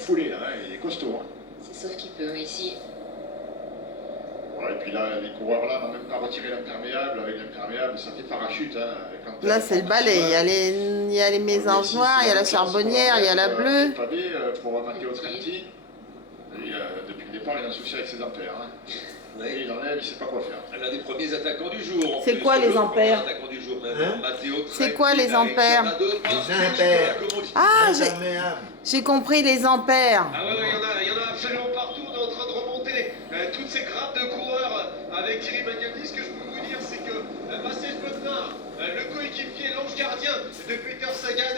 foulée là, hein, il est costaud. Hein. C'est sauf qu'il peut ici. Ouais, et puis là, les coureurs là n'ont même pas retiré l'imperméable. Avec l'imperméable, ça fait parachute. Hein, là, c'est le balai. Il y a les mésanges noires, il y a la charbonnière, il y a la bleue. Pour Matteo Trenti, depuis le départ, il a un souci avec ses ampères. Hein. Oui. Il enlève, il ne sait pas quoi faire. L'un des premiers attaquants du jour. C'est quoi les ampères? C'est quoi les ampères? Les impairs. Ah, j'ai compris les ampères. Ah ouais, il y en a absolument partout. On est en train de remonter toutes ces grappes de coureurs avec Thierry Magnani. Ce que je peux vous dire, c'est que Marcel Botnar, le coéquipier, l'ange gardien de Peter Sagan,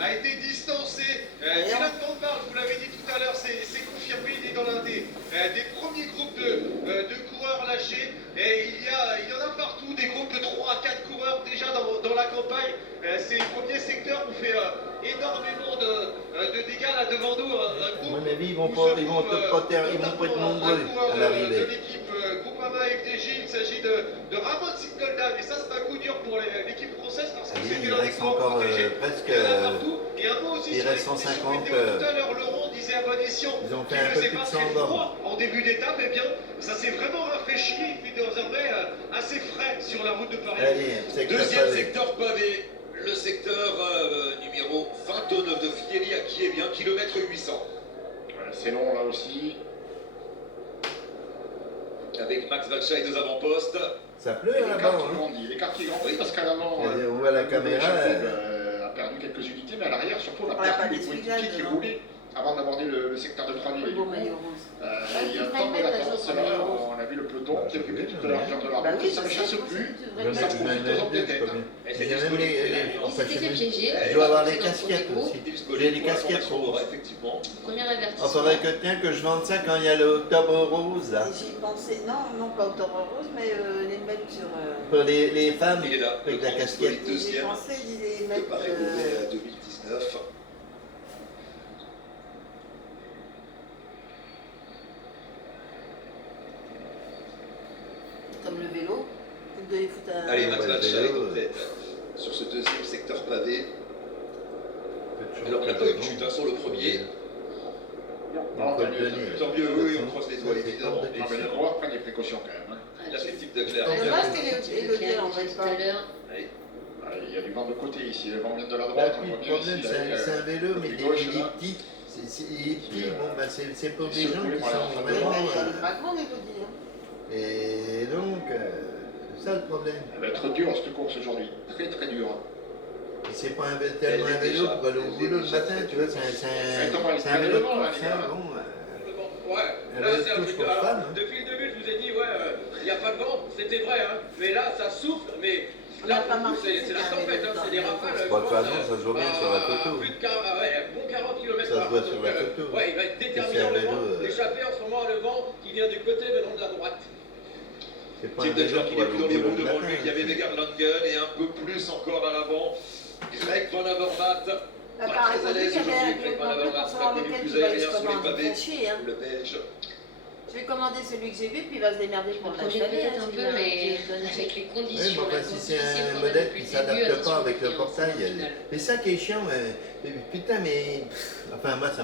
a été distancé. Dylan Van Baarle, je vous l'avais dit tout à l'heure, c'est confirmé, il est dans l'un des premiers groupes de coureurs lâchés. Et il y en a partout, des groupes de 3 à 4 coureurs déjà dans la campagne. Ces premiers secteurs ont fait énormément de dégâts là devant nous. À mon avis, ils vont pas être nombreux à l'arrivée. De l'équipe Groupama FDJ, il s'agit de Ramon Singoldam. Et ça, c'est un coup dur pour l'équipe française parce que c'était Il l'un des reste coureurs encore protégés. presque. Et un mot aussi Il sur reste les conditions 150. météo. Tout à l'heure, Laurent disait à bon escient Ils ont fait qu'il un ne peu faisait plus pas de très 100 bornes. froid en début d'étape. Eh bien, ça s'est vraiment rafraîchi. Il fait désormais assez frais sur la route de Paris. Allez, Deuxième secteur pavé. Le secteur numéro 29 de Fieri à Kievien, kilomètre 800. Ouais, c'est long là aussi. Avec Max Walscheid aux avant-postes. Ça pleut Et là-bas. l'écart qui grandit parce qu'à l'avant, On voit la caméra. a perdu quelques unités, mais à l'arrière, surtout, on a perdu des coéquipiers qui roulaient avant d'aborder le secteur de Traville. Le beau maillot rose. Il y a un temps de latence là, on a vu le peloton qui occupait toute la largeur de la route, ça ne chasse plus, ça profite aux hommes des têtes. Il s'était fait piéger. Je dois avoir des casquettes aussi. J'ai des casquettes roses. Effectivement. Premier Il avertissement. faudrait que je vende ça quand il y a l'octobre rose là. J'y pensais, non pas octobre rose, mais les mettre sur. Pour les femmes Il est là. avec la casquette. J'ai Deuxième. pensé d'y les De mettre. Paris-Roubaix 2019. Comme le vélo. Vous devez foutre un. Allez, Max Ouais, Walscheid vélo, en tête. Sur ce deuxième secteur pavé. Alors, on n'a pas eu de chute hein, sur le premier. Non, peut tant mieux, le tenir. Tant mieux, oui, on croise les doigts C'est évidemment. hors de mais les coureurs prennent des précautions quand même. Hein. La type de Claire. Dommage que Elodie en Tout fait à pas. l'heure. Allez. Il y a du vent de côté ici, le vent vient de la Là, droite, on puis, voit le bien problème, ici. c'est un vélo, mais il gauche, est là. petit. Il est petit, bon, bah, c'est pour des Il se gens roule qui par la sont fin de vraiment. Elle est pas grande, Elodie. Hein. Et donc, c'est ça le problème. Elle va être dure cette course aujourd'hui, très très dure. Et c'est pas tellement un vélo pour aller au boulot le matin, tu vois, c'est un vélo de course, hein, bon. Ouais, Elle là, va c'est être un tous truc. pour Alors, femmes, hein. depuis le début, je vous ai dit, il n'y a pas de vent, c'était vrai, hein. Mais là, ça souffle, mais On là, n'a pas pour le coup, marqué, c'est la c'était un tempête, vélo hein, c'est des rafales. Bon, de toute façon, ça se voit bien sur la photo. Plus de bon 40 km Ça se voit sur la photo. Ouais, il va être C'est déterminant un le vélo, vent. L'échappée en ce moment, le vent qui vient du côté venant de la droite. C'est pas un Type de vélo joueur qui pour n'est aller plus au dans les boulot roues le devant matin. lui. Il y avait Vegard Langen et un peu plus encore à l'avant. Greg Van Avermaet. T'as Pas pas très à répondu l'aise qu'il y avait aujourd'hui. Greg Van un Avermaet, pour c'est savoir pas lequel plus tu vas aérien aller sur les commander. pavés. Fais chier, hein. Le Belge. Je vais commander celui que j'ai vu, puis il va se démerder pour Je l'acheter. projette peut-être un peu, mais avec les Oui, conditions. mais enfin, la si course c'est difficile un qu'on a modèle depuis qui le début, s'adapte attention, pas avec le bien, portail, au final. c'est ça qui est chiant. Putain, mais enfin moi ça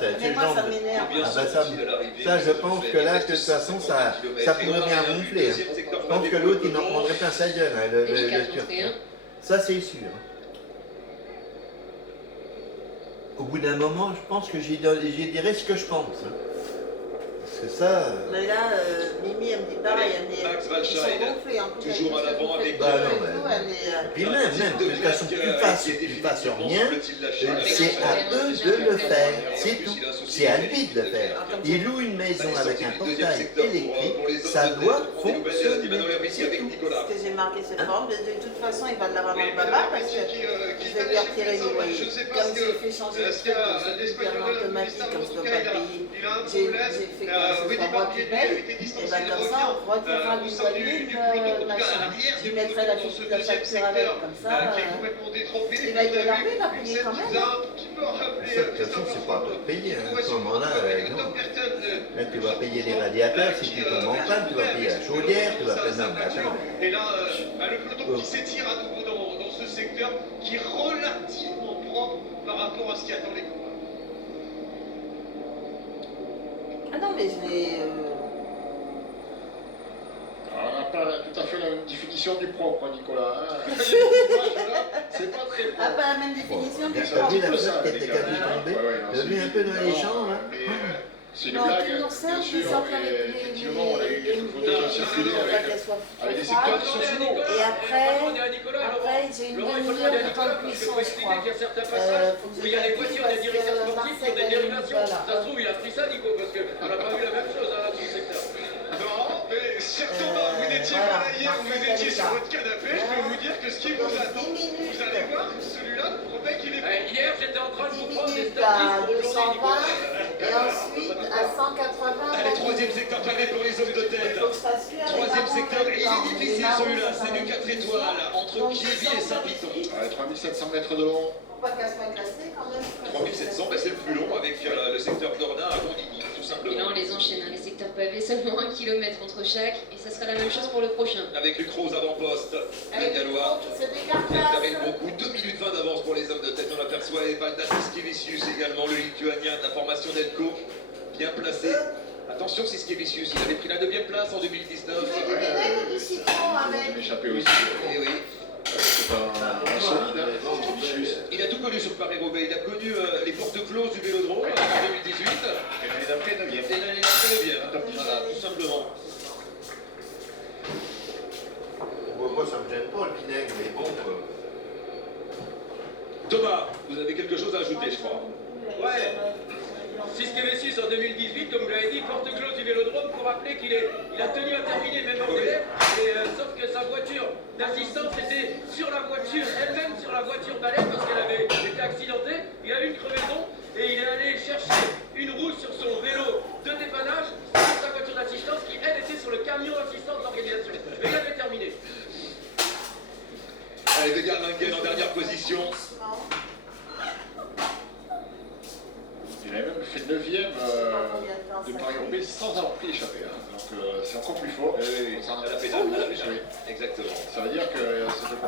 c'est Mais le moi, genre ça de. m'énerve. Bien Ah bah sorti ça, à l'arrivée. ça, je pense que là, de toute façon, ça pourrait bien gonfler. Hein. Je pense que l'autre, il en prendrait plein sa gueule, hein, le Délicat, Turc. l'entrée, hein. Ça, c'est sûr. Au bout d'un moment, je pense que j'y dirais ce que je pense. Hein. Parce que ça. Mais là, Mimi, elle me dit pareil, elle est. Max Ils sont Walscheid. gonflés, en plus. Toujours à l'avant avec. Bah non, mais- Elle est. Puis même, de toute façon, que tu fasses rien, c'est à eux de le faire, c'est tout. C'est à lui de le faire. Il loue une maison avec un portail électrique, ça doit fonctionner. C'est tout. Ce que j'ai marqué cette forme, de toute façon, il va l'avoir dans le baba parce que je vais lui retirer les loyers. Comme j'ai fait changer le truc, c'est hyper automatique, comme je ne dois pas le payer. J'ai fait que ce soit moi qui paye, et bien comme ça, on retirera du loyer, machin. Je lui mettrai la facture avec, comme ça. Il va être énervé, il va payer quand même. Ça, de toute façon, c'est pas à toi de payer. Hein. À ce moment-là, non. Là, tu vas payer les radiateurs, si tu tombes en panne, tu vas payer la chaudière, tu vas payer. Non, mais attends. Et là, le peloton qui s'étire à nouveau dans ce secteur qui est relativement propre par rapport à ce qui attend les coureurs. Ah non, mais je l'ai... Alors, on n'a pas tout à fait la même définition du propre, Nicolas. Hein. C'est pas très propre. Ah, pas la même définition du T'as propre. vu la peu ça, flotte qui les était gars. quasi tombée? T'as vu un peu dans les champs, là? Mais, c'est une Non, blague, toujours bien simple, sûr, sans faire mais les... effectivement, on a eu quelques photos qui ont circulé avec des secteurs qui sont sous l'eau. Et après, j'ai une demi-heure de temps de cuisson, je crois. Il y a certains passages où il y a des voitures des directeurs sportifs qui ont des dérivations. Ça se trouve, il a pris ça, Nico, parce qu'on n'a pas vu la même chose là, sur le secteur. Non, mais certainement, vous n'étiez pas là hier, vous étiez sur votre canapé, je peux vous dire que ce qui vous attend, vous allez voir, celui-là promet qu'il est... Hier, j'étais en train de vous prendre des 10 minutes statistiques à pour aujourd'hui, 220 et ensuite à 180. Allez, troisième secteur pavé pour les hommes de tête. Troisième secteur, et il est difficile celui-là, c'est du 4 étoiles, entre Kievi et Saint-Piton. Ouais, 3700 mètres de long. Pas qu'à se classer quand même. 3700, ben c'est le plus long avec le secteur Dorna à Gondigny, tout Et simplement. là, on les enchaîne, hein, les secteurs pavés, seulement 1 km entre chaque, et ça sera la même chose pour le prochain. Avec Lucrose avant-poste, les Gallois. Vous avez beaucoup, 2 minutes 20 d'avance pour les hommes de tête. On aperçoit Valdas Siskevicius également, le Lituanien de la formation d'Elko, bien placé. Attention Siskevicius, il avait pris la 9e place en 2019. Du citron avec. Échappé aussi. Et oui. C'est un solide, hein. Il a tout connu sur Paris-Roubaix. Il a connu les portes closes du Vélodrome en 2018. Et l'année d'après, 9e. Et l'année d'après, 9e. Voilà, tout simplement. Moi, ça me gêne pas le vinaigre, mais bon... Thomas, vous avez quelque chose à ajouter, je crois. Ouais. Siskevicius en 2018, comme vous l'avez dit, porte close du Vélodrome, pour rappeler qu'il a tenu à terminer même en délai, sauf que sa voiture d'assistance était sur la voiture, elle-même sur la voiture balai, parce qu'elle avait été accidentée, il a eu une crevaison, et il est allé chercher une roue sur son vélo de dépannage, sur sa voiture d'assistance, qui elle était sur le camion d'assistance d'organisation. Mais il avait terminé. Allez, Vegar Langen en dernière position. Il avait même fait 9e de Paris-Roubaix sans avoir pris l'échappée. Hein. Donc c'est encore plus fort. À la pédale, à la pédale. Exactement. Ça veut dire que c'est